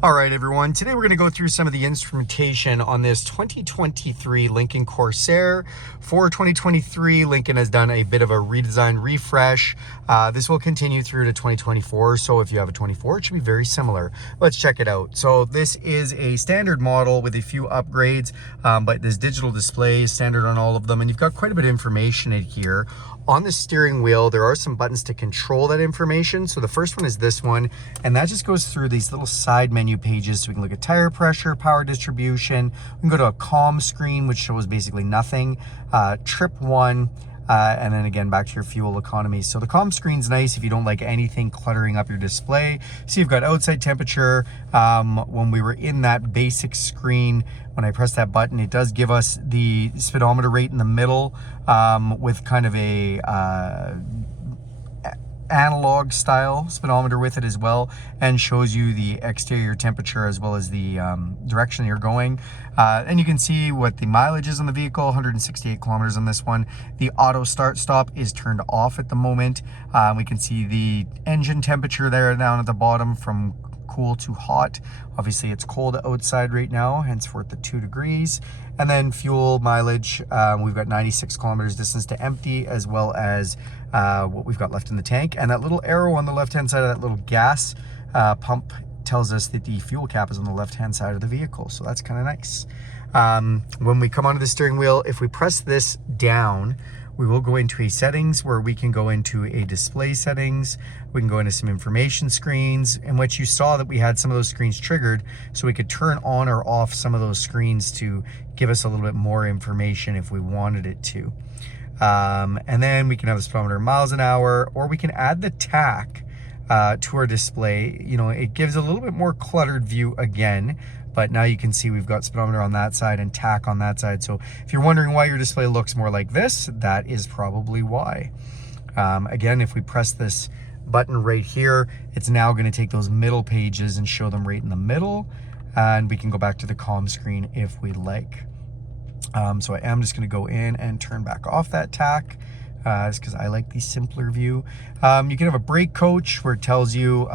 All right, everyone. Today we're going to go through some of the instrumentation on this 2023 Lincoln Corsair. For 2023, Lincoln has done a bit of a redesign refresh. This will continue through to 2024. So if you have a 24, it should be very similar. Let's check it out. So this is a standard model with a few upgrades, but this digital display is standard on all of them. And you've got quite a bit of information in here. On the steering wheel, there are some buttons to control that information. So the first one is this one, and that just goes through these little side menu pages. So we can look at tire pressure, power distribution. We can go to a calm screen, which shows basically nothing. Trip one, and then again, back to your fuel economy. So the calm screen's nice if you don't like anything cluttering up your display. So you've got outside temperature. When we were in that basic screen, when I press that button, it does give us the speedometer rate in the middle with kind of a analog style speedometer with it as well, and shows you the exterior temperature as well as the direction you're going. And you can see what the mileage is on the vehicle, 168 kilometers on this one. The auto start stop is turned off at the moment. We can see the engine temperature there down at the bottom from cool to hot. Obviously it's cold outside right now, henceforth the 2 degrees. And then fuel mileage, we've got 96 kilometers distance to empty, as well as what we've got left in the tank. And that little arrow on the left hand side of that little gas pump tells us that the fuel cap is on the left hand side of the vehicle, so that's kind of nice. When we come onto the steering wheel, if we press this down, we will go into a settings where we can go into a display settings. We can go into some information screens, in which you saw that we had some of those screens triggered, so we could turn on or off some of those screens to give us a little bit more information if we wanted it to. And then we can have the speedometer miles an hour, or we can add the tach to our display. You know, it gives a little bit more cluttered view again, but now you can see we've got speedometer on that side and tach on that side. So if you're wondering why your display looks more like this, that is probably why. Again, if we press this button right here, it's now going to take those middle pages and show them right in the middle. And we can go back to the calm screen if we like. So I am just going to go in and turn back off that tach. It's because I like the simpler view. You can have a brake coach where it tells you,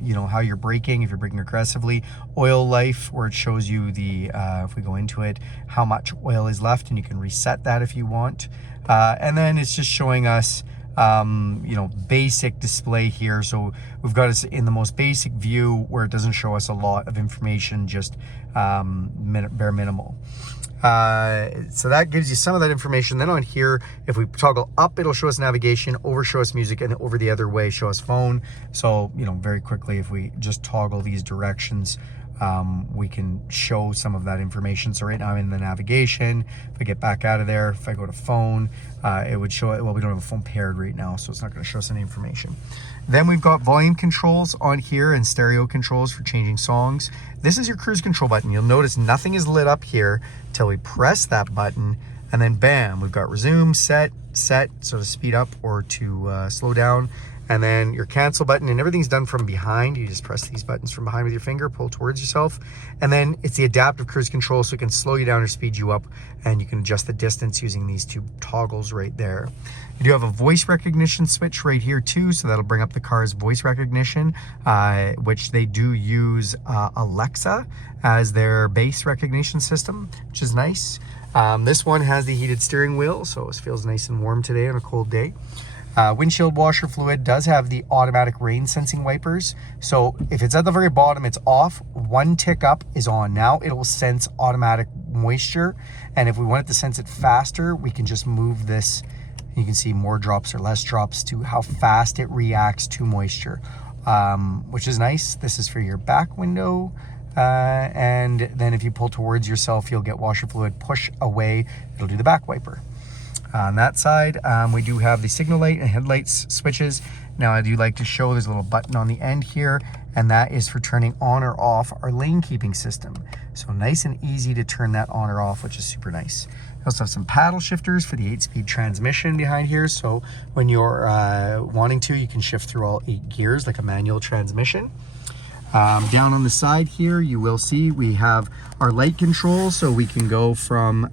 you know, how you're braking, if you're braking aggressively. Oil life, where it shows you the, if we go into it, how much oil is left, and you can reset that if you want. And then it's just showing us, you know, basic display here. So we've got us in the most basic view where it doesn't show us a lot of information, just bare minimal. So that gives you some of that information. Then on here, if we toggle up, it'll show us navigation, over show us music, and over the other way show us phone. So, you know, very quickly, if we just toggle these directions, we can show some of that information. So right now I'm in the navigation. If I get back out of there, if I go to phone, it would show it. Well, we don't have a phone paired right now, so it's not going to show us any information. Then we've got volume controls on here and stereo controls for changing songs. This is your cruise control button. You'll notice nothing is lit up here till we press that button, and then bam, we've got resume, set, so to speed up or to slow down. And then your cancel button, and everything's done from behind. You just press these buttons from behind with your finger, pull towards yourself. And then it's the adaptive cruise control, so it can slow you down or speed you up, and you can adjust the distance using these two toggles right there. You do have a voice recognition switch right here too, so that'll bring up the car's voice recognition, which they do use Alexa as their base recognition system, which is nice. This one has the heated steering wheel, so it feels nice and warm today on a cold day. Windshield washer fluid does have the automatic rain sensing wipers. So if it's at the very bottom, it's off. One tick up is on. Now it will sense automatic moisture. And if we want it to sense it faster, we can just move this. You can see more drops or less drops to how fast it reacts to moisture, which is nice. This is for your back window. And then if you pull towards yourself, you'll get washer fluid. Push away, it'll do the back wiper. On that side, we do have the signal light and headlights switches. Now I do like to show there's a little button on the end here, and that is for turning on or off our lane keeping system. So nice and easy to turn that on or off, which is super nice. We also have some paddle shifters for the 8-speed transmission behind here. So when you're wanting to, you can shift through all 8 gears like a manual transmission. Down on the side here, you will see we have our light control, so we can go from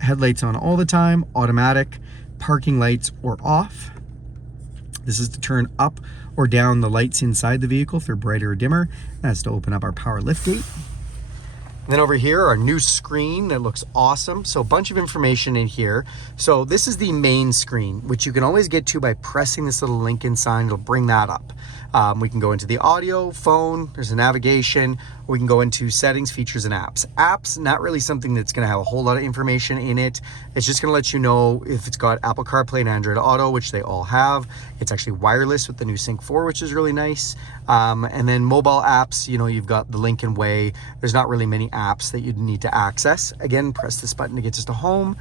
headlights on all the time, automatic, parking lights, or off. This is to turn up or down the lights inside the vehicle if they're brighter or dimmer. That's to open up our power lift gate. And then over here, our new screen that looks awesome. So a bunch of information in here. So this is the main screen, which you can always get to by pressing this little Lincoln sign. It'll bring that up. We can go into the audio, phone, there's a navigation. We can go into settings, features, and apps. Apps, not really something that's gonna have a whole lot of information in it. It's just gonna let you know if it's got Apple CarPlay and Android Auto, which they all have. It's actually wireless with the new Sync 4, which is really nice. And then mobile apps, you know, you've got the Lincoln Way. There's not really many apps that you'd need to access. Again, press this button to get us to home.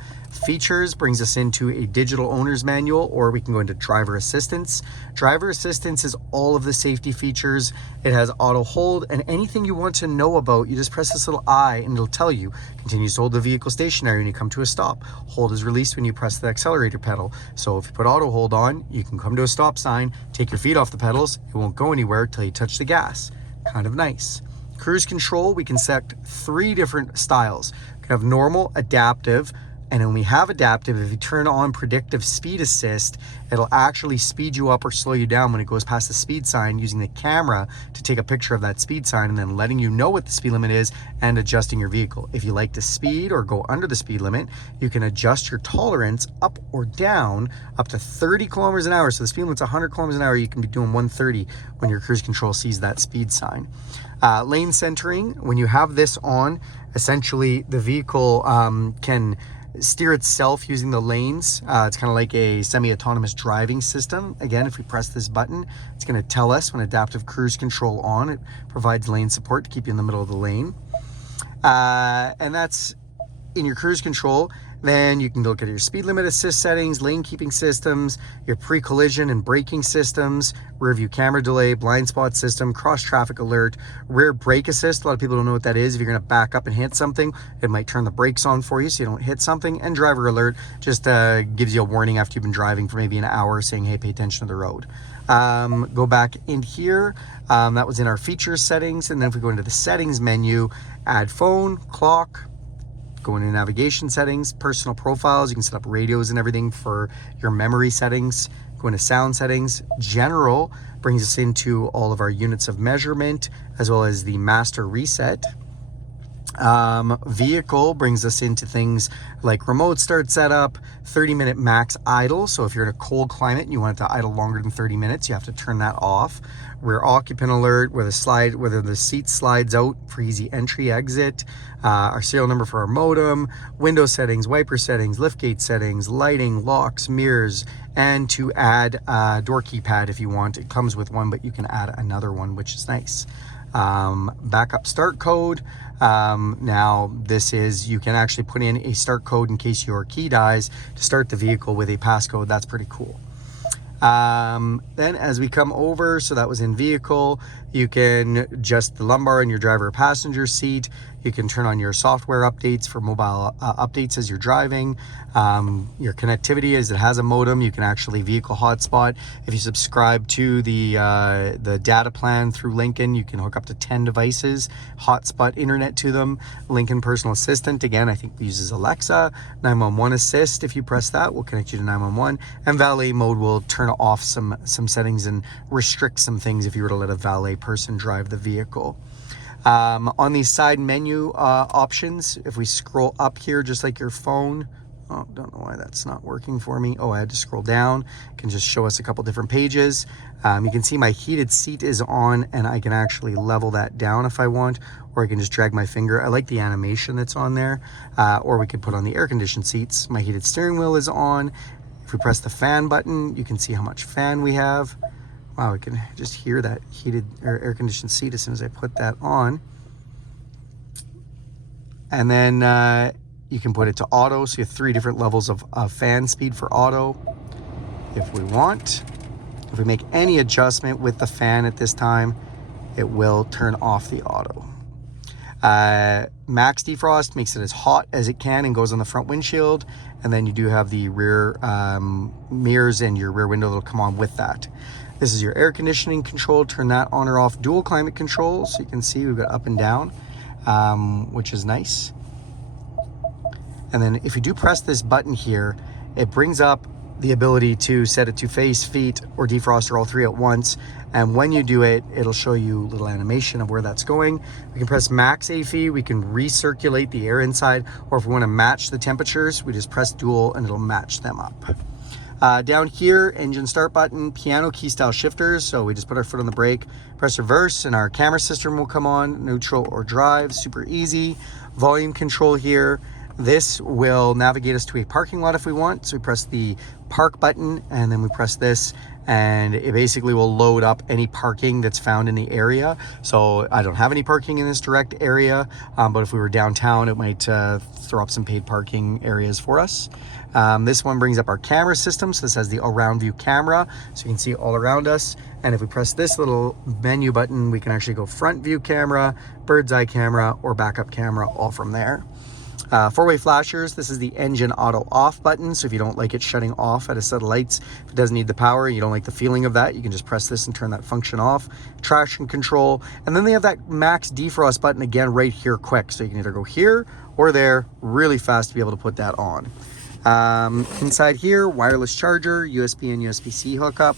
Features brings us into a digital owner's manual, or we can go into driver assistance. Driver assistance is all of the safety features. It has auto hold, and anything you want to know about, you just press this little I and it'll tell you. Continues to hold the vehicle stationary when you come to a stop. Hold is released when you press the accelerator pedal. So if you put auto hold on, you can come to a stop sign, take your feet off the pedals, it won't go anywhere till you touch the gas. Kind of nice. Cruise control, we can select 3 different styles. We can have normal, adaptive, and when we have adaptive, if you turn on predictive speed assist, it'll actually speed you up or slow you down when it goes past the speed sign, using the camera to take a picture of that speed sign and then letting you know what the speed limit is and adjusting your vehicle. If you like to speed or go under the speed limit, you can adjust your tolerance up or down up to 30 kilometers an hour. So the speed limit's 100 kilometers an hour, you can be doing 130 when your cruise control sees that speed sign. Lane centering, when you have this on, essentially the vehicle can steer itself using the lanes. It's kind of like a semi-autonomous driving system. Again, if we press this button, it's going to tell us when adaptive cruise control on. It provides lane support to keep you in the middle of the lane. And that's in your cruise control. Then you can look at your speed limit assist settings, lane keeping systems, your pre-collision and braking systems, rear view camera delay, blind spot system, cross traffic alert, rear brake assist. A lot of people don't know what that is. If you're gonna back up and hit something, it might turn the brakes on for you so you don't hit something. And driver alert just gives you a warning after you've been driving for maybe an hour saying, hey, pay attention to the road. Go back in here. That was in our features settings. And then if we go into the settings menu, add phone, clock, go into navigation settings, personal profiles. You can set up radios and everything for your memory settings. Go into sound settings. General brings us into all of our units of measurement, as well as the master reset. Vehicle brings us into things like remote start setup, 30-minute max idle. So if you're in a cold climate and you want it to idle longer than 30 minutes, you have to turn that off. Rear occupant alert, whether the seat slides out for easy entry, exit. Our serial number for our modem, window settings, wiper settings, liftgate settings, lighting, locks, mirrors, and to add a door keypad if you want. It comes with one, but you can add another one, which is nice. Backup start code. Now this is, you can actually put in a start code in case your key dies to start the vehicle with a passcode. That's pretty cool. Then as we come over, so that was in vehicle, you can adjust the lumbar in your driver or passenger seat. You can turn on your software updates for mobile updates as you're driving. Your connectivity, as it has a modem, you can actually vehicle hotspot. If you subscribe to the data plan through Lincoln, you can hook up to 10 devices, hotspot internet to them. Lincoln Personal Assistant, again, I think uses Alexa. 911 Assist, if you press that, will connect you to 911. And valet mode will turn off some settings and restrict some things if you were to let a valet person drive the vehicle. On these side menu options, if we scroll up here, just like your phone, oh, don't know why that's not working for me. Oh, I had to scroll down. It can just show us a couple different pages. You can see my heated seat is on, and I can actually level that down if I want, or I can just drag my finger. I like the animation that's on there. Or we could put on the air conditioned seats. My heated steering wheel is on. If we press the fan button, you can see how much fan we have. Wow, I can just hear that heated or air conditioned seat as soon as I put that on. And then you can put it to auto. So you have 3 different levels of fan speed for auto if we want. If we make any adjustment with the fan at this time, it will turn off the auto. Max defrost makes it as hot as it can and goes on the front windshield. And then you do have the rear mirrors and your rear window that'll come on with that. This is your air conditioning control. Turn that on or off. Dual climate control. So you can see we've got up and down, which is nice. And then if you do press this button here, it brings up the ability to set it to face, feet, or defroster all three at once. And when you do it, it'll show you a little animation of where that's going. We can press max AFE, we can recirculate the air inside, or if we want to match the temperatures, we just press dual and it'll match them up. Down here, engine start button, piano key style shifters. So we just put our foot on the brake, press reverse, and our camera system will come on, neutral or drive, super easy. Volume control here. This will navigate us to a parking lot if we want. So we press the park button and then we press this, and it basically will load up any parking that's found in the area. So I don't have any parking in this direct area, but if we were downtown, it might throw up some paid parking areas for us. This one brings up our camera system. So this has the around view camera, so you can see all around us. And if we press this little menu button, we can actually go front view camera, bird's eye camera, or backup camera, all from there. Four-way flashers, this is the engine auto off button. So if you don't like it shutting off at a set of lights, if it doesn't need the power, you don't like the feeling of that, you can just press this and turn that function off. Traction control, and then they have that max defrost button again right here quick. So you can either go here or there really fast to be able to put that on. Inside here, wireless charger, USB and USB-C hookup,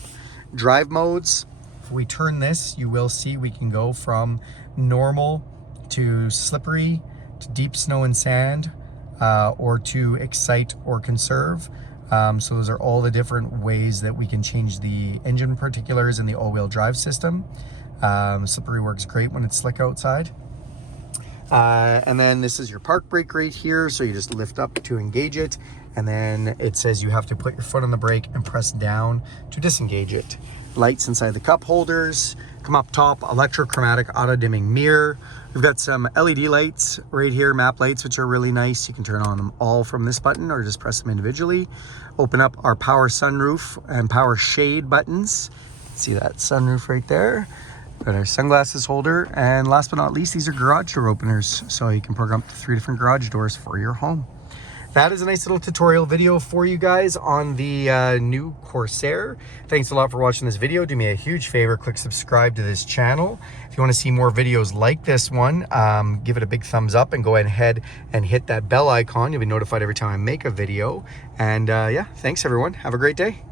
drive modes. If we turn this, you will see we can go from normal to slippery, to deep snow and sand, or to excite or conserve. So those are all the different ways that we can change the engine particulars in the all-wheel drive system. Slippery works great when it's slick outside. And then this is your park brake right here. So you just lift up to engage it. And then it says you have to put your foot on the brake and press down to disengage it. Lights inside the cup holders. Come up top, electrochromatic auto dimming mirror. We've got some LED lights right here, map lights, which are really nice. You can turn on them all from this button or just press them individually. Open up our power sunroof and power shade buttons. See that sunroof right there? Got our sunglasses holder. And last but not least, these are garage door openers. So you can program up to 3 different garage doors for your home. That is a nice little tutorial video for you guys on the new Corsair. Thanks a lot for watching this video. Do me a huge favor, click subscribe to this channel. If you want to see more videos like this one, give it a big thumbs up and go ahead and hit that bell icon. You'll be notified every time I make a video. And yeah, thanks everyone. Have a great day.